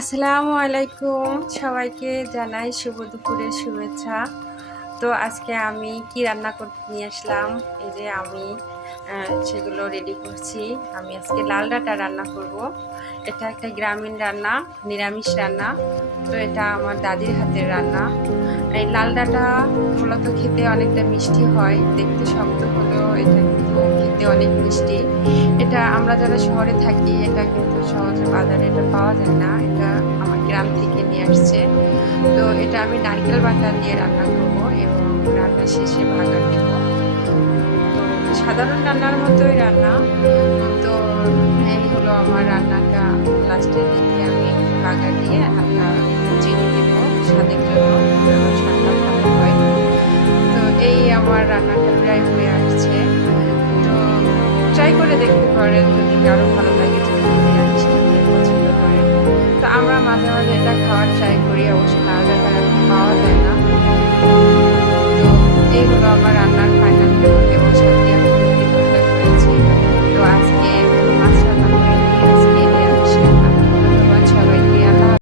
আসসালামু আলাইকুম সবাইকে জানাই শুভ দুপুরের শুভেচ্ছা। তো আজকে আমি কি রান্না করতে নিয়ে আসলাম? এই যে আমি সেগুলো রেডি করছি। আমি আজকে লাল ডাঁটা রান্না করব। এটা একটা গ্রামীণ রান্না, নিরামিষ রান্না। তো এটা আমার দাদির হাতের রান্না। এই লাল ডাঁটা মূলত খেতে অনেকটা মিষ্টি হয়। দেখতে শক্ত হলেও এটা কিন্তু খেতে অনেক মিষ্টি। এটা আমরা যারা শহরে থাকি, এটা কিন্তু সহজে বাজারে এটা পাওয়া যায় না। এটা আমার গ্রাম থেকে নিয়ে আসছে। তো এটা আমি নারকেল বাটা দিয়ে রান্না করব এবং রান্না শেষে ভাগা দেব তো সাধারণ রান্নার মতোই রান্না তো এই হলো আমার রান্নাটা লাস্টের দিকে আমি বাগা দিয়ে হালকা চিনি দেব স্বাদের জন্য স্বাদটা ভালো হয়। তো এই আমার রান্নাটা প্রায় হয়ে আসছে। দেখতে যদি কারও ভালো লাগে তো আমরা মাঝে মাঝে এটা খাওয়ার ট্রাই করি অবশ্য